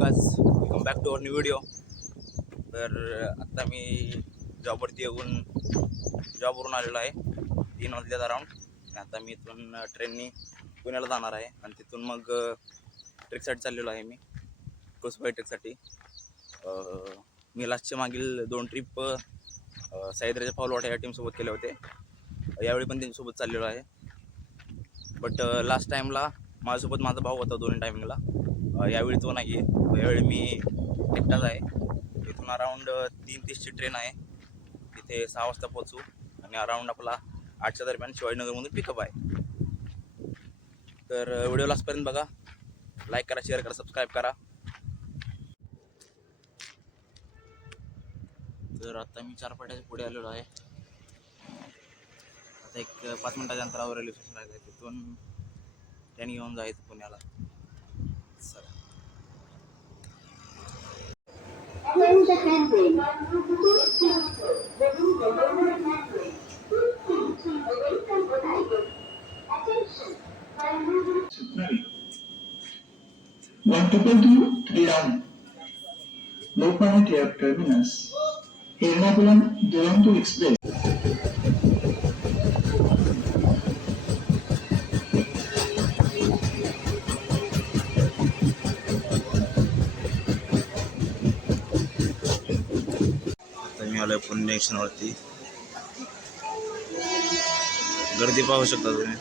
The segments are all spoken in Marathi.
Guys, welcome back to our new video. तर आता मी जॉबवरती येऊन जॉबवरून आलेलो आहे 3 वाजल्यात अराऊंड. आता मी इथून ट्रेननी पुण्याला जाणार आहे आणि तिथून मग ट्रेकसाठी चाललेलो आहे. मी कोसबाई ट्रेकसाठी. मी लास्टच्या मागील 2 ट्रिप सह्याद्रीच्या पाऊलवाट या टीमसोबत केले होते. यावेळी पण त्यांच्यासोबत चाललेलो आहे. बट लास्ट टाईमला माझ्यासोबत माझा भाऊ होता दोन्ही टायमिंगला. यावेळी तो नाही आहे. यावेळी मी एकटाच आहे. इथून अराऊंड 3:30ची ट्रेन आहे. तिथे 6 वाजता पोहोचू आणि अराऊंड आपला 8च्या दरम्यान शिवाजीनगरमधून पिकअप आहे. तर व्हिडिओ लास्टपर्यंत बघा. लाईक करा, शेअर करा, सबस्क्राईब करा. तर आता मी 4 फाट्याच्या पुढे आलेलो आहे. आता एक 5 मिनिटाच्या अंतरावर रेल्वे स्टेशन आहे. तिथून ट्रेन घेऊन जायचं पुण्याला. चला. One triple two three down. Lokmanya Tilak Terminus. Ernakulam Duranto Express. आता मी आलोय पुणे जंक्शनवरती. गर्दी पाहू शकता तुम्ही.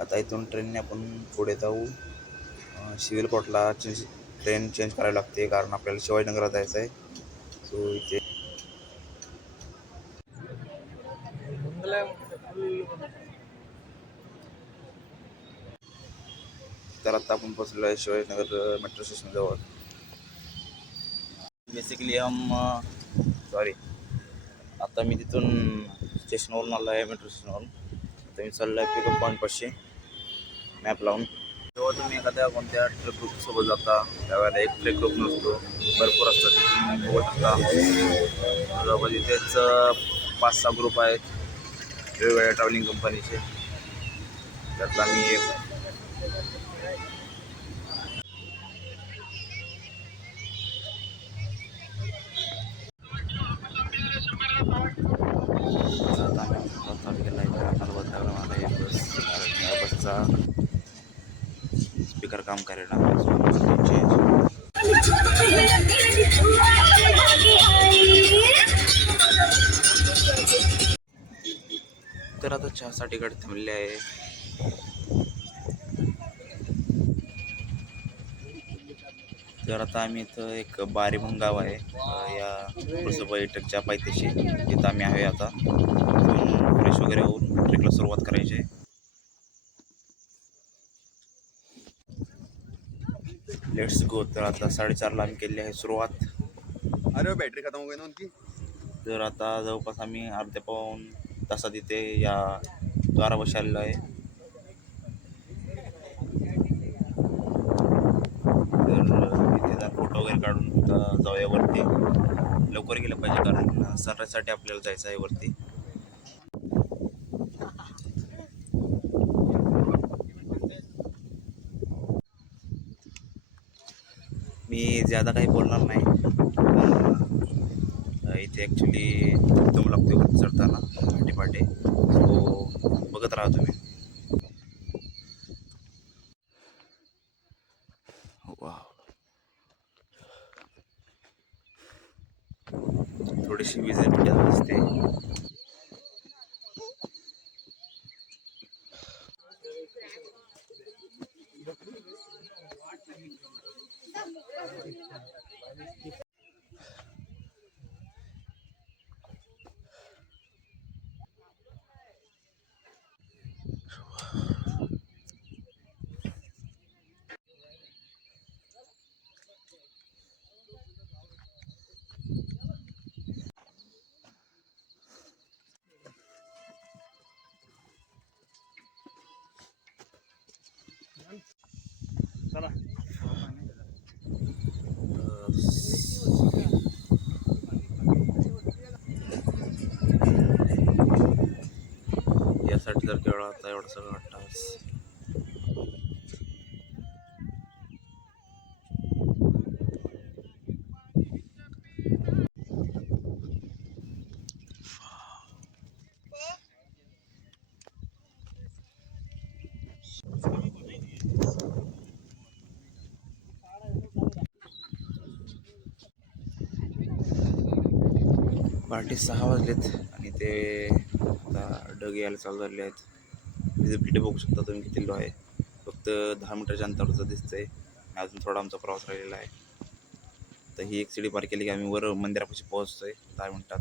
आता इथून ट्रेनने आपण पुढे जाऊ. सिव्हिल कोर्टला ट्रेन चेंज करावी लागते कारण आपल्याला शिवाजीनगरला जायचं आहे. सो इथे तर आता आपण पोहोचलो आहे शिवाजीनगर मेट्रो स्टेशन जवळ. बेसिकली आता मी तिथून स्टेशनवरून आलो आहे, मेट्रो स्टेशनवरून. आता मी चाललो आहे पिकअप पॉईंटपाशी मॅप लावून. जेव्हा तुम्ही एखाद्या कोणत्या ट्रेक ग्रुपसोबत जाता त्यावेळेला एक ट्रेक ग्रुप नसतो, भरपूर असतात. तुम्ही बघू शकता जवळपास इथेच 5-6 ग्रुप आहेत वेगवेगळ्या ट्रॅव्हलिंग कंपनीचे. त्यातला मी एक. बसचा स्पीकर काम करेना. तर आता चहासाठी गाडी थांबलेली आहे. तर आता आम्ही इथं एक बारी म्हणून गाव आहे या कोसबाई ट्रेकच्या पायथ्याशी. तिथं आम्ही आहे. आता फ्रेश वगैरे होऊन ट्रेकला सुरुवात करायची आहे. Let's go. तर आता 4:30ला आम्ही केली आहे सुरुवात. अरे बॅटरी खतम हो गई ना उनकी. तर आता जवळपास आम्ही अर्ध्या पाऊण तासात इथे या द्वारापाशी आलेलो आहे. तर इथे जर फोटो वगैरे काढून जाऊया वरती. लवकर गेलं पाहिजे कारण सनराईजसाठी आपल्याला जायचं आहे वरती. मी ज्यादा काही बोलणार नाही. इथे ॲक्च्युली दम लागतो वरती चढताना पाटे. सो बघत राहा तुम्ही. थोडीशी विजिट असते. यासाठी जर केवळ आता एवढा सगळा तास. पहाटे 6 वाजलेत आणि ते आता ढग यायला चालू झाले आहेत. विजिबिलिटी बघू शकता तुम्ही किती लो आहे. फक्त 10 मीटरच्या अंतरावरचं दिसतंय. अजून थोडा आमचा प्रवास राहिलेला आहे. तर ही एक शिडी पार केली की आम्ही वर मंदिरापाशी पोहोचतोय 10 मिनिटात.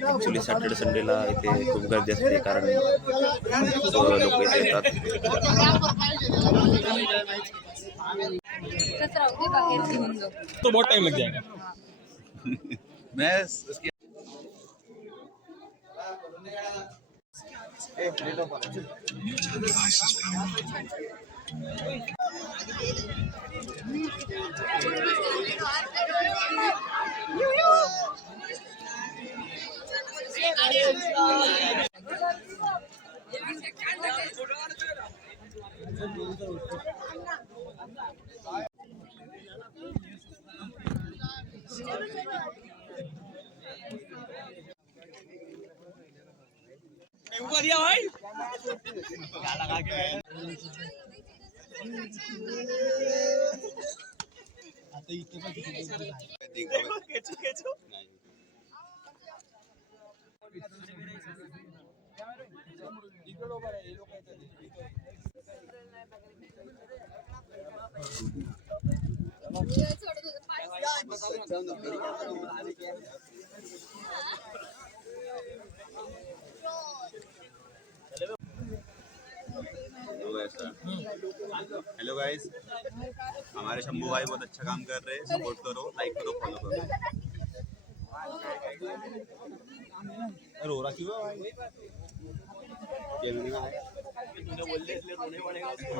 ॲक्च्युली सॅटर्डे संडेला इथे खूप गर्दी असते कारण लोक इथे येतात. तो बहुत टाइम लग जाएगा. मैं उसकी दिया भाई. हेलो गाइस, हमारे शंभू भाई बहुत अच्छा काम कर रहे हैं. सपोर्ट करो, लाइक करो, फॉलो करो. रो रहा क्यों है भाई? जल्दी आए. तूने बोल दिया इसलिए रोने पड़ेगा उसको.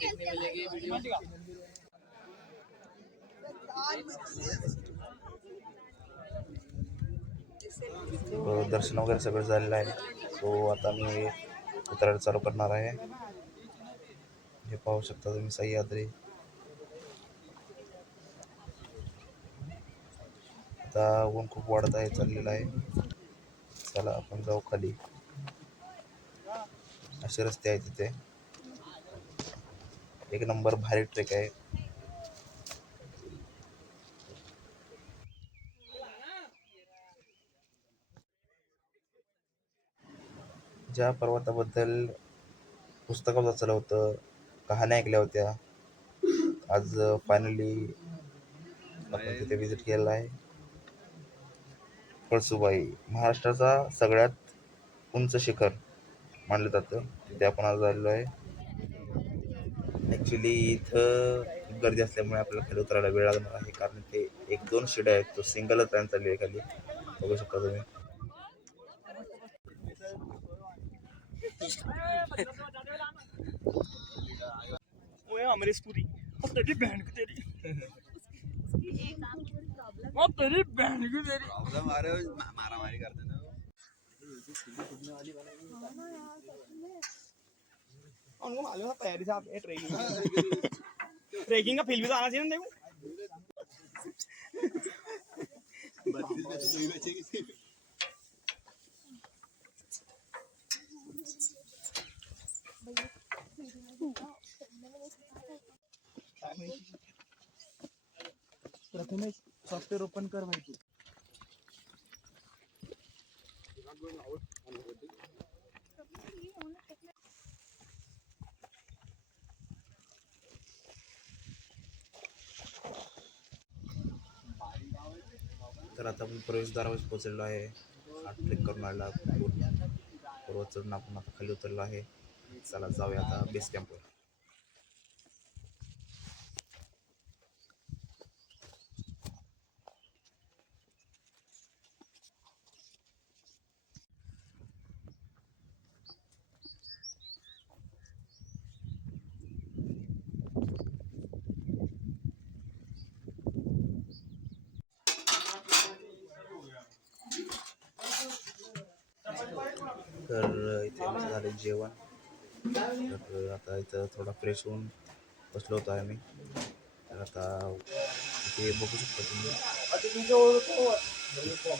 देखने मिलेगी वीडियो. दर्शन वगैरे सगळं झालेलं आहे. सो आता मी उतरायला चालू करणार आहे. हे पाहू शकता तुम्ही सह्याद्री. आता ऊन खूप वाढत आहे चाललेलं आहे. चला आपण जाऊ खाली. असे रस्ते आहेत तिथे. एक नंबर भारी ट्रेक आहे. ज्या पर्वताबद्दल पुस्तकात वाचलं होतं, कहाण्या ऐकल्या होत्या, आज फायनली आपण तिथे विजिट केलेला आहे. कळसुबाई महाराष्ट्राचा सगळ्यात उंच शिखर मानलं जातं. तिथे आपण आज आलेलो आहे. ॲक्च्युली इथं खूप गर्दी असल्यामुळे आपल्याला खाली उतरायला वेळ लागणार आहे कारण ते 1-2 शिड्या आहेत. तो सिंगलच ट्रेन चालली आहे खाली. बघू शकता तुम्ही. वो है अमरीश पुरी. और तेरी बहन की तेरी. और तेरी बहन की तेरी. प्रॉब्लम आ रहे हो, मारामारी करते ना. उनको मालूम है तैयारी से आप ट्रेकिंग का फील भी तो आना चाहिए ना. देखो प्रथमेश सॉफ्टवेअर ओपन कर माहिती. तर आता आपण प्रवेशद्वारावर पोहोचलेलो आहे. ट्रेक करून आला पर्वत चढून आपण आता खाली उतरलो आहे. चला जाऊया आता बेस कॅम्पवर. तर इथे आमचं झालं जेवण. तर आता इथं थोडा फ्रेश होऊन बसलो होतो आम्ही. तर आता इथे बघू शकता तुम्ही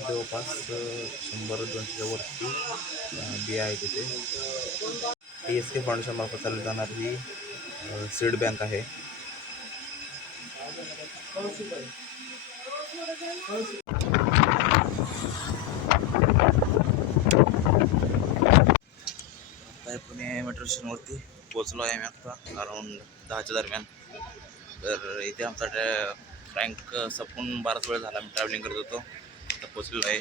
जवळपास 100-200च्या वरती बिया आहे तिथे. TSK फाउंडेशन मार्फत चालू जाणारी ही सीड बँक आहे. आता पुणे मेट्रो स्टेशनवरती पोचलो आहे मी आत्ता अराऊंड 10च्या दरम्यान. तर इथे आमचा रँक संपून बराच वेळ झाला, मी ट्रॅव्हलिंग करत होतो. आता पोचलेलो आहे.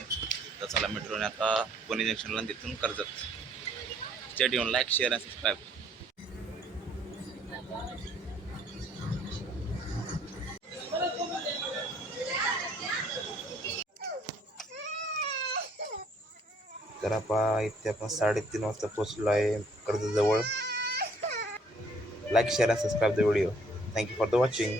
तर चला मेट्रोने आता पुणे जंक्शनला तिथून Karjat. Stay tune, like, share आणि सबस्क्राईब. तर इथे आपण 3:30 वाजता पोचलो आहे कर्जतजवळ. लाईक, शेअर आणि subscribe the video. Thank you for the watching.